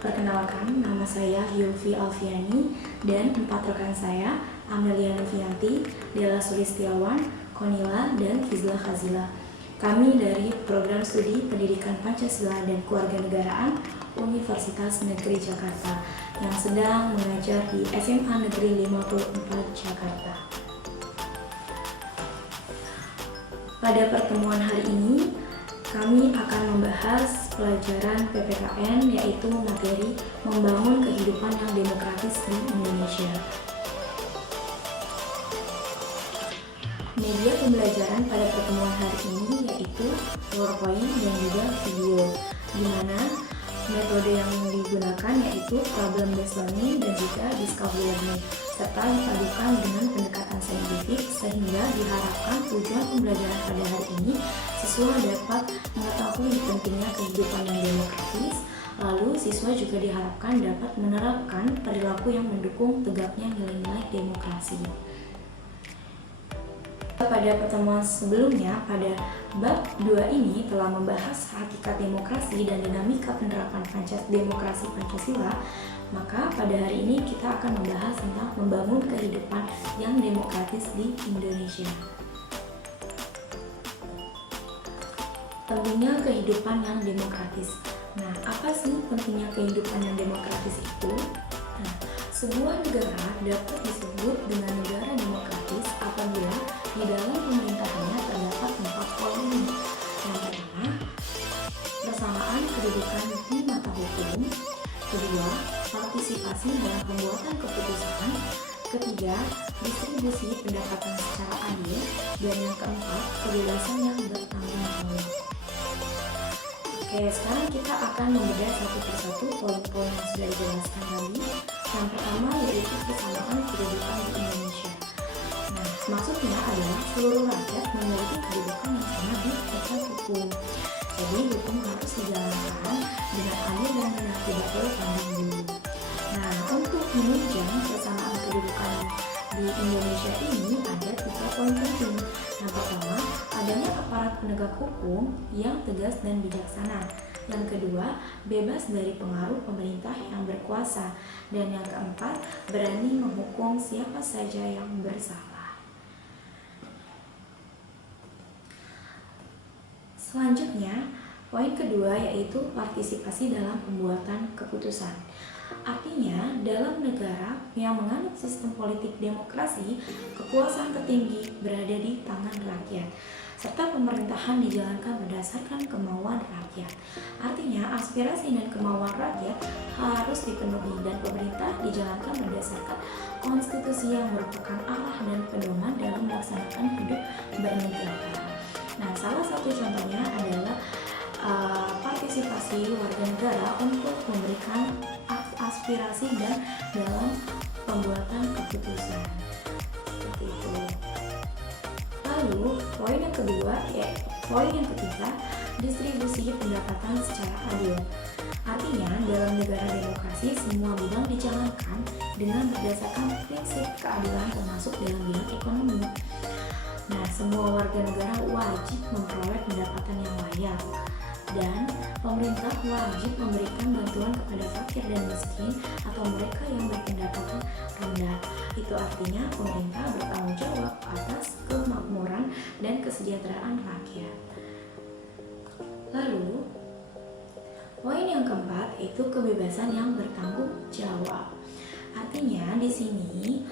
Perkenalkan, nama saya Yulfi Alfiani dan 4 rekan saya, Amelia Novianti, Della Sulistiawan, Konila, dan Fizla Khazila. Kami dari Program Studi Pendidikan Pancasila dan Kewarganegaraan Universitas Negeri Jakarta yang sedang mengajar di SMA Negeri 54 Jakarta. Pada pertemuan hari ini, kami akan membahas pelajaran PPKN, yaitu materi membangun kehidupan yang demokratis di Indonesia. Media pembelajaran pada pertemuan hari ini yaitu PowerPoint dan juga video, di mana metode yang digunakan yaitu problem based learning dan juga discovery learning, serta dipadukan dengan pendekatan saintifik sehingga diharapkan tujuan pembelajaran pada hari ini siswa dapat mengetahui pentingnya kehidupan yang demokratis. Lalu siswa juga diharapkan dapat menerapkan perilaku yang mendukung tegaknya nilai-nilai demokrasi. Pada pertemuan sebelumnya, pada bab 2 ini telah membahas hakikat demokrasi dan dinamika penerapan demokrasi Pancasila. Maka pada hari ini kita akan membahas tentang membangun kehidupan yang demokratis di Indonesia. Pentingnya kehidupan yang demokratis. Nah, apa sih pentingnya kehidupan yang demokratis itu? Nah, sebuah negara dapat disebut dengan negara demokratis apabila di dalam pemerintahannya terdapat 4 poin. Yang pertama, persamaan kedudukan di mata hukum. Kedua, partisipasi dalam pembuatan keputusan. Ketiga, distribusi pendapatan secara adil. Dan yang keempat, kebebasan yang bertanggung jawab. Oke, sekarang kita akan membedah satu persatu poin-poin yang sudah dijelaskan tadi. Yang pertama yaitu persamaan kedudukan di Indonesia. Nah, maksudnya adalah seluruh rakyat memiliki kedudukan yang sama di muka hukum. Jadi hukum harus dijalankan dengan adil dan benar, tidak boleh pandang bulu. Nah, untuk menunjang persamaan kedudukan di Indonesia ini ada 3 poin penting. Yang pertama, adanya aparat penegak hukum yang tegas dan bijaksana. Yang kedua, bebas dari pengaruh pemerintah yang berkuasa. Dan yang keempat, berani menghukum siapa saja yang bersalah. Selanjutnya, poin kedua yaitu partisipasi dalam pembuatan keputusan. Artinya, dalam negara yang menganut sistem politik demokrasi, kekuasaan tertinggi berada di tangan rakyat, serta pemerintahan dijalankan berdasarkan kemauan rakyat. Artinya, aspirasi dan kemauan rakyat harus dipenuhi dan pemerintah dijalankan berdasarkan konstitusi yang merupakan arah dan pedoman dalam melaksanakan hidup bernegara. Nah, salah satu contohnya adalah partisipasi warga negara untuk memberikan aspirasi dan dalam pembuatan keputusan. Seperti itu. Lalu, poin yang ketiga, distribusi pendapatan secara adil. Artinya, dalam negara demokrasi, semua bidang dijalankan dengan berdasarkan prinsip keadilan termasuk dalam bidang ekonomi. Nah, semua warga negara wajib memperoleh pendapatan yang layak. Dan pemerintah wajib memberikan bantuan kepada fakir dan miskin atau mereka yang berpendapatan rendah. Itu artinya pemerintah bertanggung jawab atas kemakmuran dan kesejahteraan rakyat. Lalu, poin yang keempat itu kebebasan yang bertanggung jawab. Artinya di sini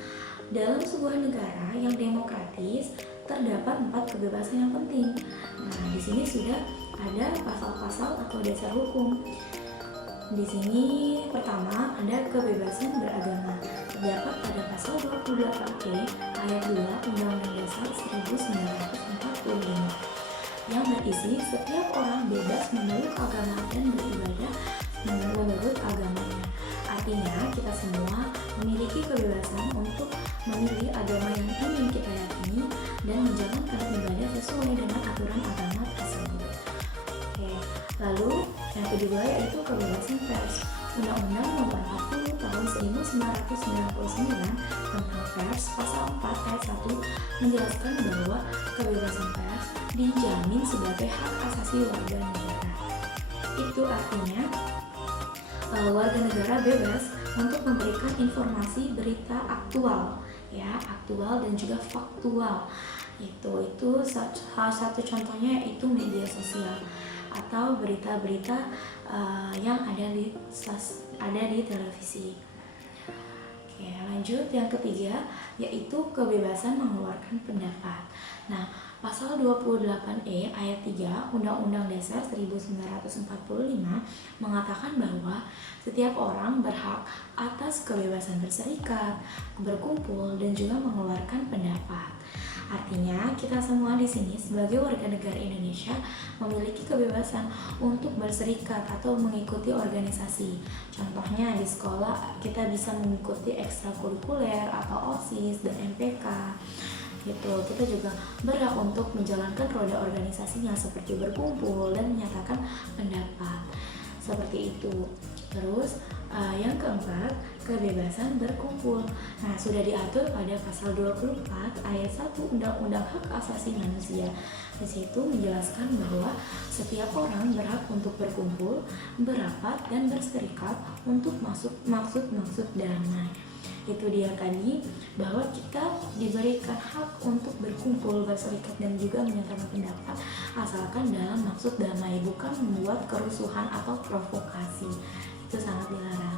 dalam sebuah negara yang demokratis terdapat 4 kebebasan yang penting. Nah, di sini sudah ada pasal-pasal atau dasar hukum. Di sini pertama ada kebebasan beragama. Terdapat pada pasal 28E ayat 2 Undang-Undang Dasar 1945 yang berisi setiap orang bebas memeluk agama dan beribadah menurut agamanya. Artinya kita semua memiliki kebebasan untuk memilih agama yang ingin kita yakini dan menjalankan ibadah sesuai dengan aturan agama tersebut. Oke. Lalu yang kedua yaitu kebebasan pers. Undang-Undang Nomor 40 Tahun 1999 tentang pers pasal 4 ayat 1 menjelaskan bahwa kebebasan pers dijamin sebagai hak asasi warga negara. Itu artinya warga negara bebas untuk memberikan informasi berita aktual, ya, aktual dan juga faktual. Itu salah satu contohnya itu media sosial atau berita-berita yang ada di televisi. Oke, lanjut yang ketiga yaitu kebebasan mengeluarkan pendapat. Nah, pasal 28E ayat 3 Undang-Undang Dasar 1945 mengatakan bahwa setiap orang berhak atas kebebasan berserikat, berkumpul, dan juga mengeluarkan pendapat. Artinya, kita semua di sini sebagai warga negara Indonesia memiliki kebebasan untuk berserikat atau mengikuti organisasi. Contohnya di sekolah kita bisa mengikuti ekstrakurikuler atau OSIS dan MPK. Gitu. Kita juga berhak untuk menjalankan roda organisasinya seperti berkumpul dan menyatakan pendapat. Seperti itu. Terus yang keempat, kebebasan berkumpul. Nah, sudah diatur pada pasal 24 ayat 1 Undang-Undang Hak Asasi Manusia. Di situ menjelaskan bahwa setiap orang berhak untuk berkumpul, berapat, dan berserikat untuk maksud-maksud damai. Itu dia tadi bahwa kita diberikan hak untuk berkumpul, berserikat, dan juga menyatakan pendapat asalkan dalam maksud damai, bukan membuat kerusuhan atau provokasi. Itu sangat dilarang.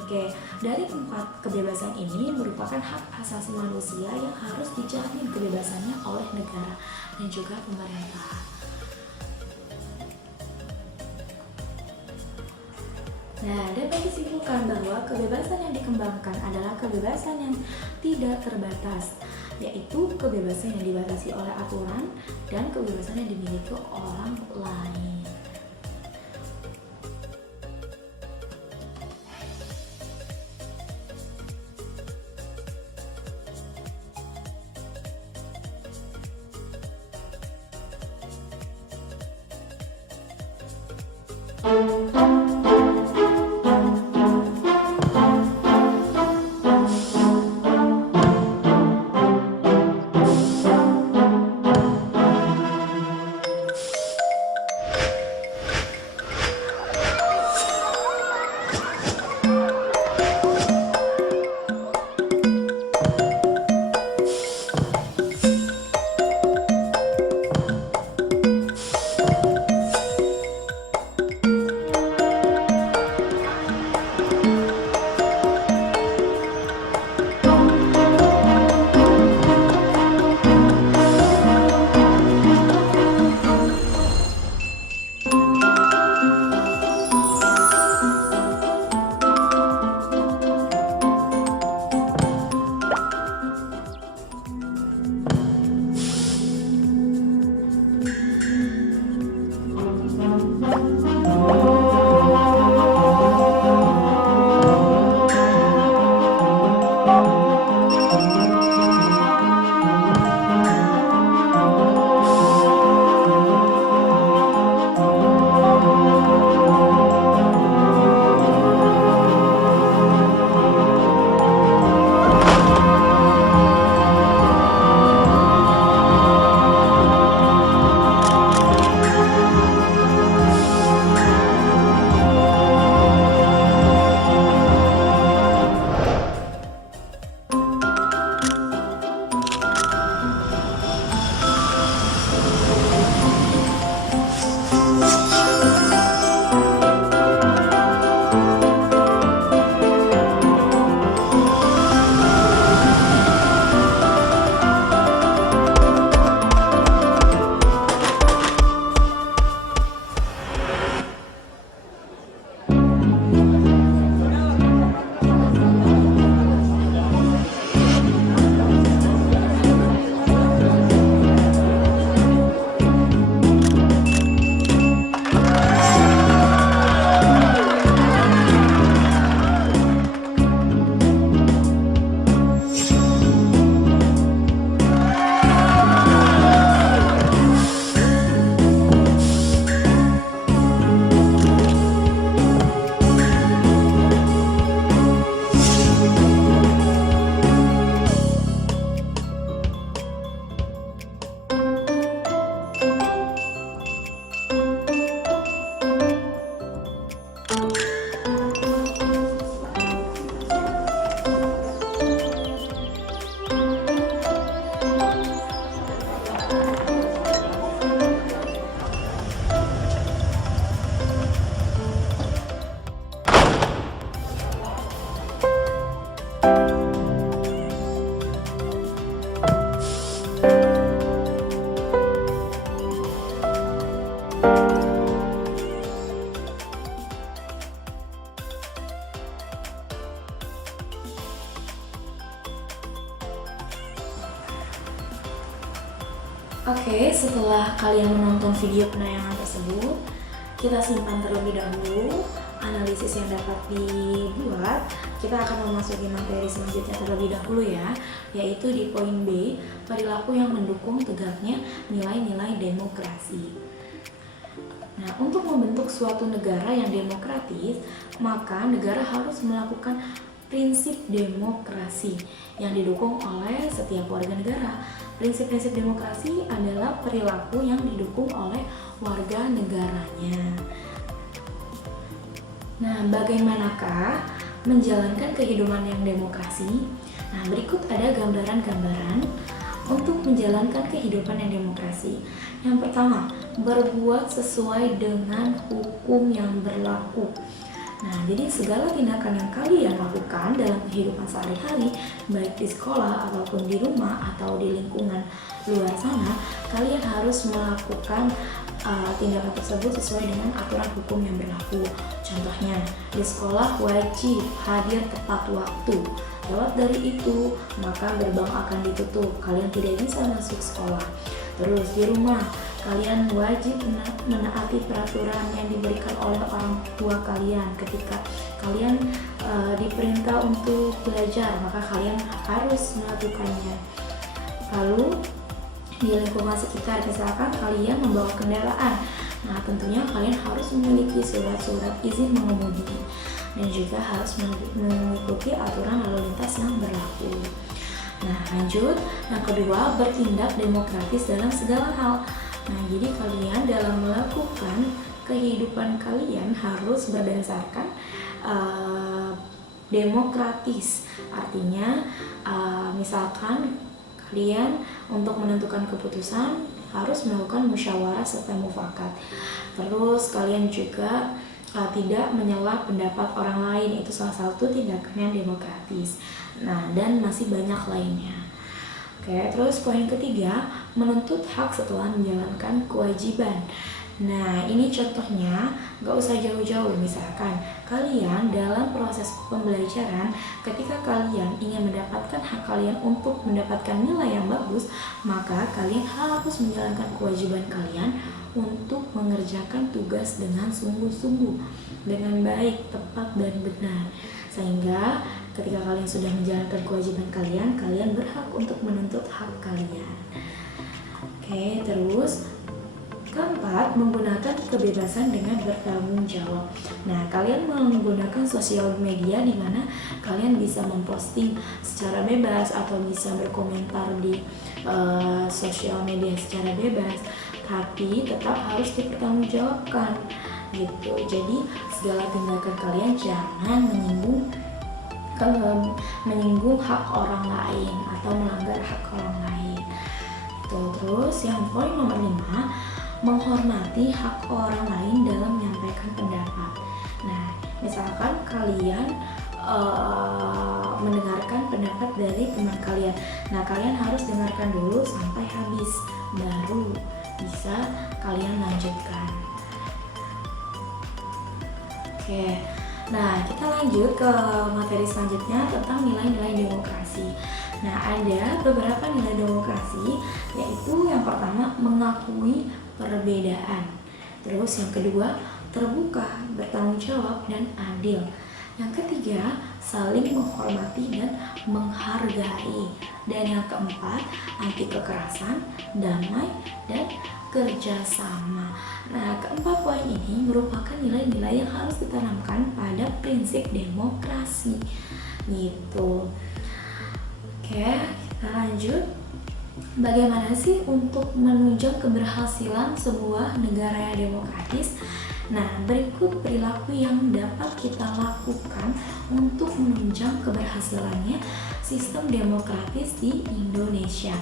Oke, dari 4 kebebasan ini merupakan hak asasi manusia yang harus dijamin kebebasannya oleh negara dan juga pemerintah. Nah, dapat disimpulkan bahwa kebebasan yang dikembangkan adalah kebebasan yang tidak terbatas, yaitu kebebasan yang dibatasi oleh aturan dan kebebasan yang dimiliki orang lain. Oke, setelah kalian menonton video penayangan tersebut, kita simpan terlebih dahulu analisis yang dapat dibuat. Kita akan memasuki materi selanjutnya terlebih dahulu ya, yaitu di poin B, perilaku yang mendukung tegaknya nilai-nilai demokrasi. Nah, untuk membentuk suatu negara yang demokratis, maka negara harus melakukan prinsip demokrasi yang didukung oleh setiap warga negara. Prinsip-prinsip demokrasi adalah perilaku yang didukung oleh warga negaranya. Nah, bagaimanakah menjalankan kehidupan yang demokrasi? Nah, berikut ada gambaran-gambaran untuk menjalankan kehidupan yang demokrasi. Yang pertama, berbuat sesuai dengan hukum yang berlaku. Nah, jadi segala tindakan yang kalian lakukan dalam kehidupan sehari-hari, baik di sekolah ataupun di rumah atau di lingkungan luar sana, kalian harus melakukan tindakan tersebut sesuai dengan aturan hukum yang berlaku. Contohnya, di sekolah wajib hadir tepat waktu. Lewat dari itu, maka gerbang akan ditutup. Kalian tidak bisa masuk sekolah. Terus di rumah, kalian wajib menaati peraturan yang diberikan oleh orang tua kalian. Ketika kalian diperintah untuk belajar, maka kalian harus melakukannya. Lalu di lingkungan sekitar, misalkan kalian membawa kendaraan, nah tentunya kalian harus memiliki surat-surat izin mengemudi dan juga harus mengikuti aturan lalu lintas yang berlaku. Nah, lanjut. Yang kedua, bertindak demokratis dalam segala hal. Nah, jadi kalian dalam melakukan kehidupan kalian harus berdasarkan demokratis. Artinya, misalkan kalian untuk menentukan keputusan harus melakukan musyawarah serta mufakat. Terus kalian juga tidak menyela pendapat orang lain, itu salah satu tindakan yang demokratis. Nah, dan masih banyak lainnya. Oke, terus poin ketiga, menuntut hak setelah menjalankan kewajiban. Nah, ini contohnya gak usah jauh-jauh. Misalkan kalian dalam proses pembelajaran, ketika kalian ingin mendapatkan hak kalian untuk mendapatkan nilai yang bagus, maka kalian harus menjalankan kewajiban kalian untuk mengerjakan tugas dengan sungguh-sungguh, dengan baik, tepat, dan benar. Sehingga ketika kalian sudah menjalankan kewajiban kalian, kalian berhak untuk menuntut hak kalian. Oke, terus keempat, menggunakan kebebasan dengan bertanggung jawab. Nah, kalian menggunakan sosial media di mana kalian bisa memposting secara bebas atau bisa berkomentar di sosial media secara bebas, tapi tetap harus dipertanggungjawabkan gitu. Jadi segala tindakan kalian jangan menyinggung hak orang lain atau melanggar hak orang lain. Terus yang poin nomor 5, menghormati hak orang lain dalam menyampaikan pendapat. Nah, misalkan kalian mendengarkan pendapat dari teman kalian. Nah, kalian harus dengarkan dulu sampai habis, baru bisa kalian lanjutkan. Oke, nah kita lanjut ke materi selanjutnya tentang nilai-nilai demokrasi. Nah, ada beberapa nilai demokrasi, yaitu yang pertama, mengakui perbedaan. Terus yang kedua, terbuka, bertanggung jawab, dan adil. Yang ketiga, saling menghormati dan menghargai. Dan yang keempat, anti kekerasan, damai, dan kerjasama. Nah, keempat poin ini merupakan nilai-nilai yang harus ditanamkan pada prinsip demokrasi gitu. Oke, kita lanjut. Bagaimana sih untuk menunjang keberhasilan sebuah negara yang demokratis? Nah, berikut perilaku yang dapat kita lakukan untuk menunjang keberhasilannya sistem demokratis di Indonesia.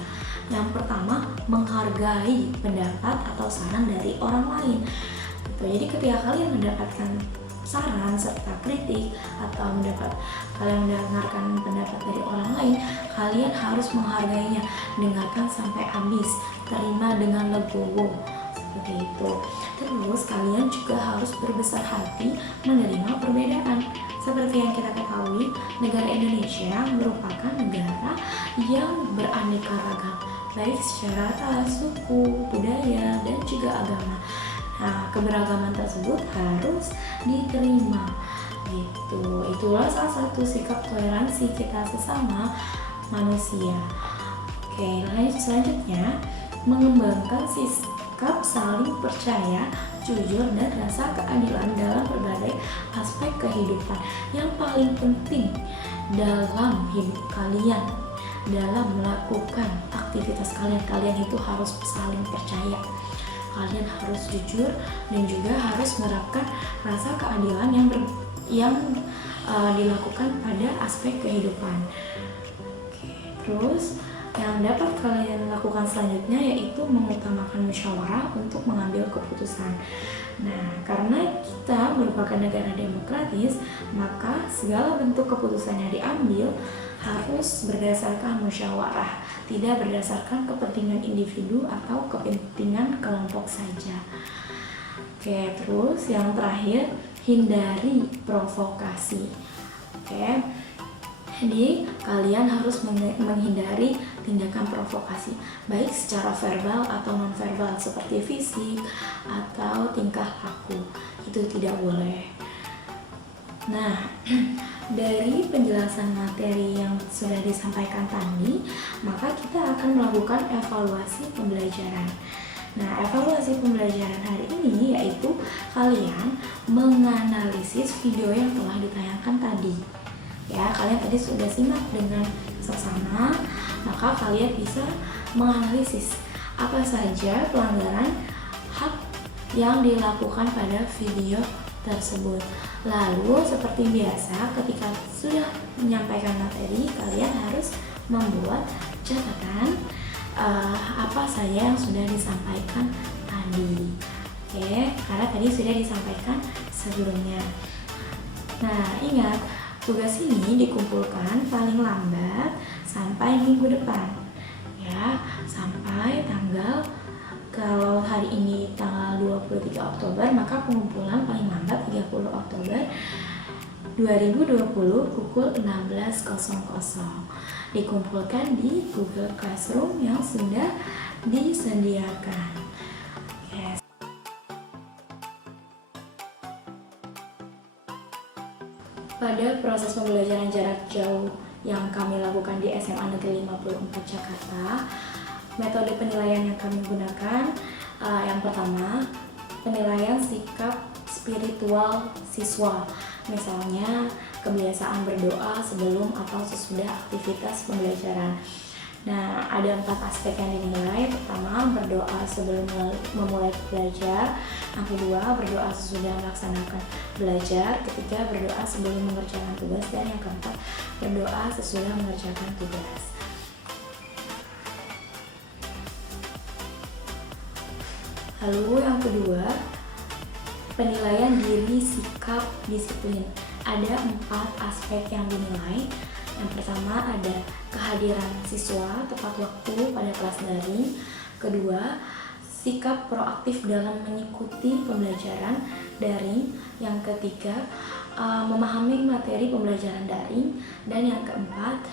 Yang pertama, menghargai pendapat atau saran dari orang lain. Jadi ketika kalian mendapatkan saran serta kritik atau kalian mendengarkan pendapat dari orang lain, kalian harus menghargainya, dengarkan sampai habis, terima dengan legowo seperti itu. Terus kalian juga harus berbesar hati menerima perbedaan. Seperti yang kita ketahui, negara Indonesia merupakan negara yang beraneka ragam, baik secara ras, suku, budaya, dan juga agama. Nah, keberagaman tersebut harus diterima gitu. Itulah salah satu sikap toleransi kita sesama manusia. Oke, lanjut selanjutnya, mengembangkan sikap saling percaya, jujur, dan rasa keadilan dalam berbagai aspek kehidupan. Yang paling penting dalam hidup kalian, dalam melakukan aktivitas kalian itu harus saling percaya. Kalian harus jujur dan juga harus menerapkan rasa keadilan yang dilakukan pada aspek kehidupan. Oke, terus yang dapat kalian lakukan selanjutnya yaitu mengutamakan musyawarah untuk mengambil keputusan. Nah, karena kita merupakan negara demokratis, maka segala bentuk keputusan yang diambil harus berdasarkan musyawarah, tidak berdasarkan kepentingan individu atau kepentingan kelompok saja. Oke, terus yang terakhir, hindari provokasi. Oke, jadi kalian harus menghindari tindakan provokasi, baik secara verbal atau non-verbal seperti fisik atau tingkah laku. Itu tidak boleh. Nah, dari penjelasan materi yang sudah disampaikan tadi, maka kita akan melakukan evaluasi pembelajaran. Nah, evaluasi pembelajaran hari ini yaitu kalian menganalisis video yang telah ditayangkan tadi. Ya, kalian tadi sudah simak dengan seksama, maka kalian bisa menganalisis apa saja pelanggaran hak yang dilakukan pada video tersebut. Lalu seperti biasa, ketika sudah menyampaikan materi, kalian harus membuat catatan apa saja yang sudah disampaikan tadi. Oke, karena tadi sudah disampaikan sebelumnya. Nah, ingat, tugas ini dikumpulkan paling lambat sampai minggu depan. Ya, sampai tanggal, kalau hari ini tanggal 23 Oktober, maka pengumpulan paling lambat 30 Oktober 2020 pukul 16.00. Dikumpulkan di Google Classroom yang sudah disediakan. Yes. Pada proses pembelajaran jarak jauh yang kami lakukan di SMA Negeri 54 Jakarta, metode penilaian yang kami gunakan, yang pertama, penilaian sikap spiritual siswa. Misalnya, kebiasaan berdoa sebelum atau sesudah aktivitas pembelajaran. Nah, ada 4 aspek yang dinilai. Pertama, berdoa sebelum memulai belajar. Yang kedua, berdoa sesudah melaksanakan belajar. Ketiga, berdoa sebelum mengerjakan tugas. Dan yang keempat, berdoa sesudah mengerjakan tugas. Lalu yang kedua, penilaian diri sikap disiplin. Ada 4 aspek yang dinilai. Yang pertama ada kehadiran siswa tepat waktu pada kelas daring. Kedua, sikap proaktif dalam mengikuti pembelajaran daring. Yang ketiga, memahami materi pembelajaran daring. Dan yang keempat,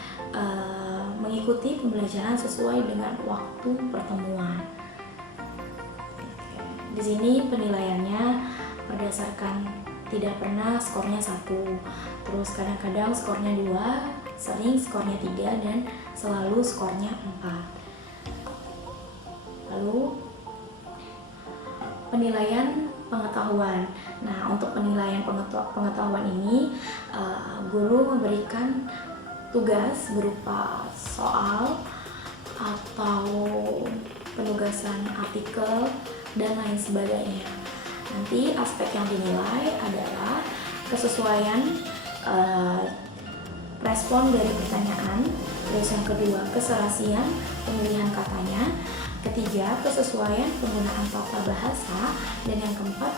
mengikuti pembelajaran sesuai dengan waktu pertemuan. Di sini penilaiannya berdasarkan tidak pernah skornya 1, terus kadang-kadang skornya 2, sering skornya 3, dan selalu skornya 4. Lalu penilaian pengetahuan. Nah, untuk penilaian pengetahuan ini guru memberikan tugas berupa soal atau penugasan artikel dan lain sebagainya. Nanti aspek yang dinilai adalah kesesuaian respon dari pertanyaan, terus yang kedua keserasian pemilihan katanya, ketiga kesesuaian penggunaan tata bahasa, dan yang keempat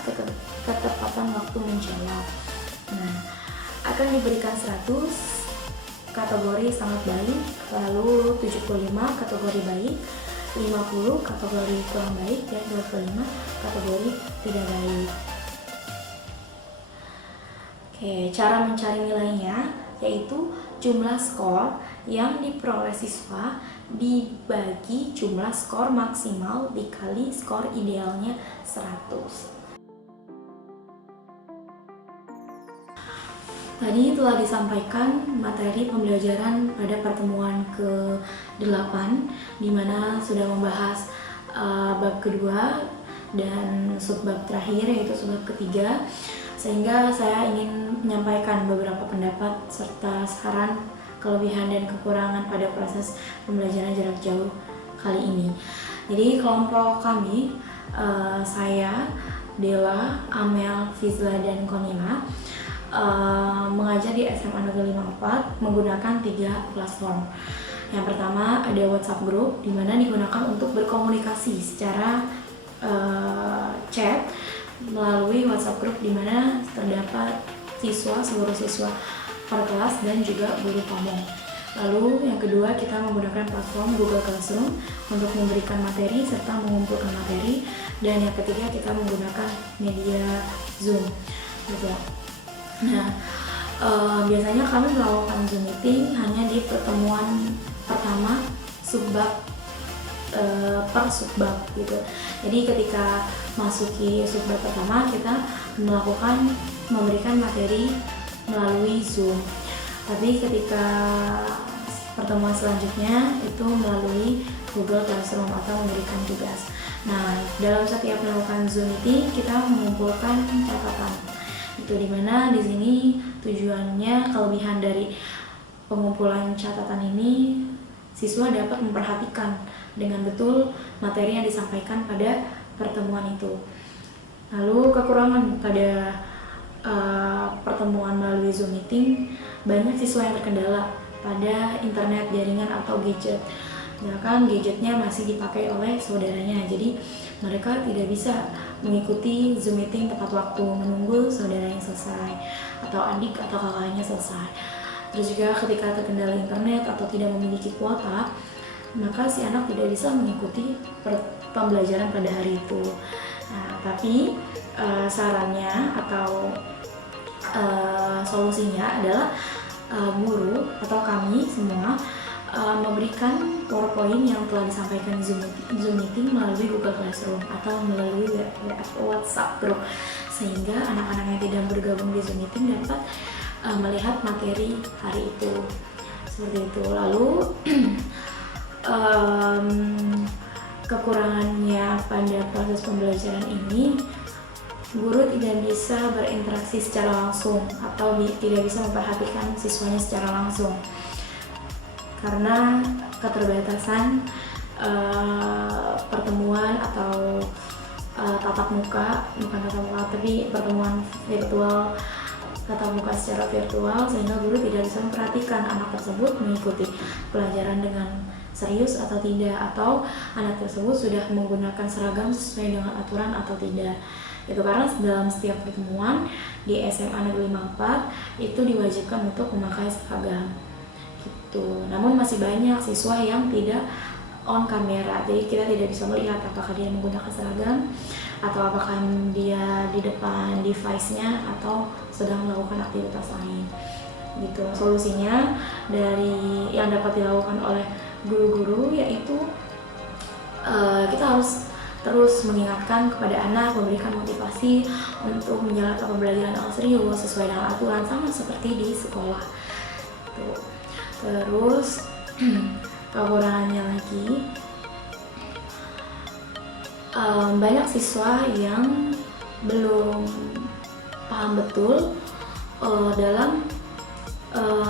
ketepatan waktu menjawab. Nah, akan diberikan 100 kategori sangat baik, lalu 75 kategori baik, 50 kategori kurang baik, dan 25 kategori tidak baik. Oke, cara mencari nilainya yaitu jumlah skor yang diperoleh siswa dibagi jumlah skor maksimal dikali skor idealnya 100. Tadi telah disampaikan materi pembelajaran pada pertemuan ke-8, di mana sudah membahas bab kedua dan subbab terakhir yaitu subbab ketiga, sehingga saya ingin menyampaikan beberapa pendapat serta saran kelebihan dan kekurangan pada proses pembelajaran jarak jauh kali ini. Jadi kelompok kami, saya, Dela, Amel, Fizla, dan Konina mengajar di SMA Negeri 54 menggunakan 3 platform. Yang pertama ada WhatsApp Group, di mana digunakan untuk berkomunikasi secara chat melalui WhatsApp Group, di mana terdapat seluruh siswa per kelas dan juga guru pamong. Lalu yang kedua, kita menggunakan platform Google Classroom untuk memberikan materi serta mengumpulkan materi, dan yang ketiga kita menggunakan media Zoom gitu. Nah, biasanya kami melakukan Zoom meeting hanya di pertemuan pertama subbab per subbab gitu. Jadi ketika masuki subbab pertama, kita memberikan materi melalui Zoom. Tapi ketika pertemuan selanjutnya itu melalui Google Classroom atau memberikan tugas. Nah, dalam setiap melakukan Zoom meeting kita mengumpulkan catatan. Itu dimana di sini tujuannya, kelebihan dari pengumpulan catatan ini, siswa dapat memperhatikan dengan betul materi yang disampaikan pada pertemuan itu. Lalu kekurangan pada pertemuan melalui Zoom meeting, banyak siswa yang terkendala pada internet, jaringan, atau gadget. Misalkan gadgetnya masih dipakai oleh saudaranya, jadi mereka tidak bisa mengikuti Zoom meeting tepat waktu, menunggu saudara yang selesai atau adik atau kakaknya selesai. Terus juga ketika terkendala internet atau tidak memiliki kuota, maka si anak tidak bisa mengikuti pembelajaran pada hari itu. Nah, tapi sarannya atau solusinya adalah guru atau kami semua memberikan PowerPoint yang telah disampaikan Zoom meeting melalui Google Classroom atau melalui WhatsApp Group, sehingga anak-anak yang tidak bergabung di Zoom meeting dapat melihat materi hari itu. Seperti itu. Lalu kekurangannya pada proses pembelajaran ini, guru tidak bisa berinteraksi secara langsung atau tidak bisa memperhatikan siswanya secara langsung karena keterbatasan pertemuan atau tatap muka, bukan tatap muka tapi pertemuan virtual, tatap muka secara virtual, sehingga guru tidak bisa memperhatikan anak tersebut mengikuti pelajaran dengan serius atau tidak, atau anak tersebut sudah menggunakan seragam sesuai dengan aturan atau tidak. Itu karena dalam setiap pertemuan di SMA Negeri 54 itu diwajibkan untuk memakai seragam gitu. Namun masih banyak siswa yang tidak on kamera, jadi kita tidak bisa melihat apakah dia menggunakan seragam atau apakah dia di depan device-nya atau sedang melakukan aktivitas lain gitu. Solusinya dari yang dapat dilakukan oleh guru-guru yaitu kita harus terus mengingatkan kepada anak, memberikan motivasi untuk menjalankan pembelajaran dengan serius sesuai dengan aturan, sama seperti di sekolah. Tuh. Terus kekurangannya lagi, banyak siswa yang belum paham betul dalam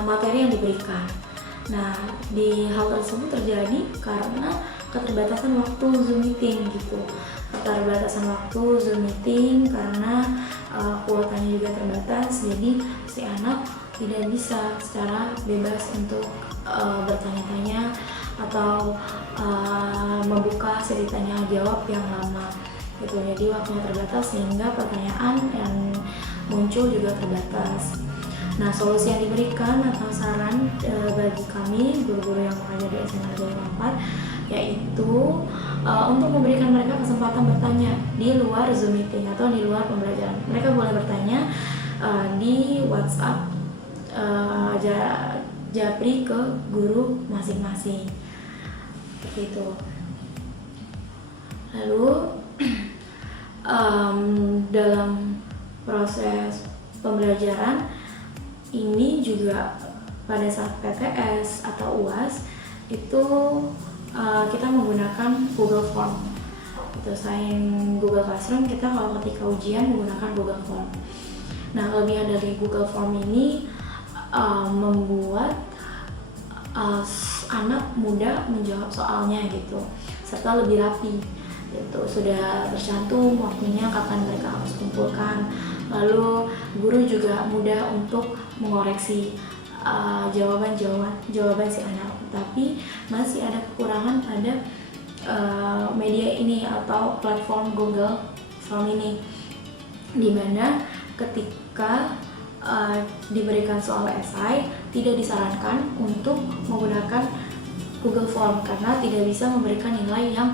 materi yang diberikan. Nah, di hal tersebut terjadi karena keterbatasan waktu Zoom meeting gitu. Keterbatasan waktu Zoom meeting karena kuotanya juga terbatas, jadi si anak tidak bisa secara bebas untuk bertanya-tanya atau membuka sesi tanya jawab yang lama gitu. Jadi waktunya terbatas sehingga pertanyaan yang muncul juga terbatas. Nah, solusi yang diberikan atau saran bagi kami guru-guru yang mengajar di SMA Negeri 54 yaitu untuk memberikan mereka kesempatan bertanya di luar Zoom meeting atau di luar pembelajaran. Mereka boleh bertanya di WhatsApp Japri ke guru masing-masing, seperti itu. Lalu dalam proses pembelajaran ini juga pada saat PTS atau UAS itu kita menggunakan Google Form. Itu selain Google Classroom, kita kalau ketika ujian menggunakan Google Form. Nah, kelebihan dari Google Form ini membuat anak mudah menjawab soalnya gitu, serta lebih rapi. Itu sudah tercantum waktunya kapan mereka harus kumpulkan. Lalu guru juga mudah untuk mengoreksi jawaban si anak, tapi masih ada kekurangan pada media ini atau platform Google Form ini, dimana ketika diberikan soal esai tidak disarankan untuk menggunakan Google Form karena tidak bisa memberikan nilai yang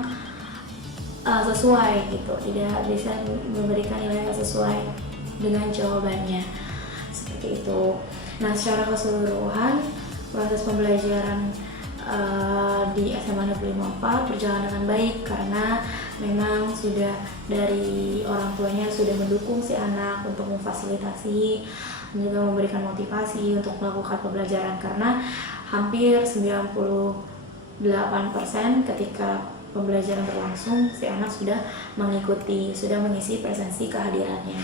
sesuai gitu, tidak bisa memberikan nilai yang sesuai dengan jawabannya, seperti itu. Nah, secara keseluruhan proses pembelajaran di SMA Negeri 54 berjalan dengan baik karena memang sudah dari orang tuanya sudah mendukung si anak untuk memfasilitasi, juga memberikan motivasi untuk melakukan pembelajaran, karena hampir 98% ketika pembelajaran berlangsung si anak sudah mengikuti, sudah mengisi presensi kehadirannya.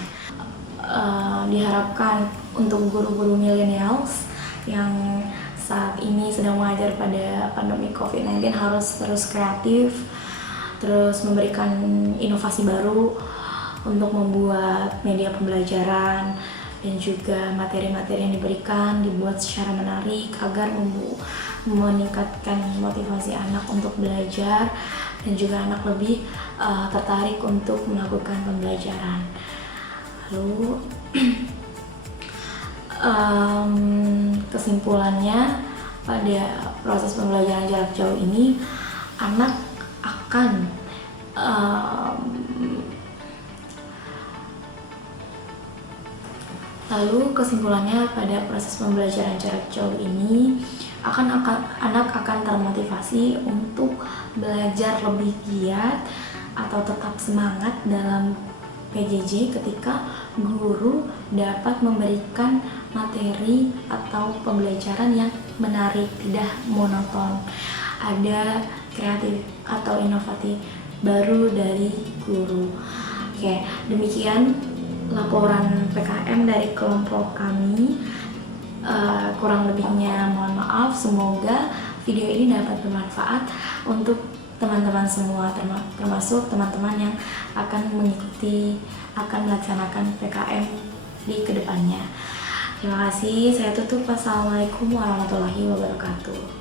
Diharapkan untuk guru-guru millennials yang saat ini sedang mengajar pada pandemi COVID-19 harus terus kreatif, terus memberikan inovasi baru untuk membuat media pembelajaran dan juga materi-materi yang diberikan dibuat secara menarik agar meningkatkan motivasi anak untuk belajar dan juga anak lebih tertarik untuk melakukan pembelajaran. Lalu kesimpulannya, pada proses pembelajaran jarak jauh ini anak akan anak akan termotivasi untuk belajar lebih giat atau tetap semangat dalam PJJ ketika guru dapat memberikan materi atau pembelajaran yang menarik, tidak monoton. Ada kreatif atau inovatif baru dari guru. Oke, demikian laporan PKM dari kelompok kami. Kurang lebihnya mohon maaf. Semoga video ini dapat bermanfaat untuk teman-teman semua, termasuk teman-teman yang akan melaksanakan PKM di kedepannya. Terima kasih, saya tutup. Wassalamualaikum warahmatullahi wabarakatuh.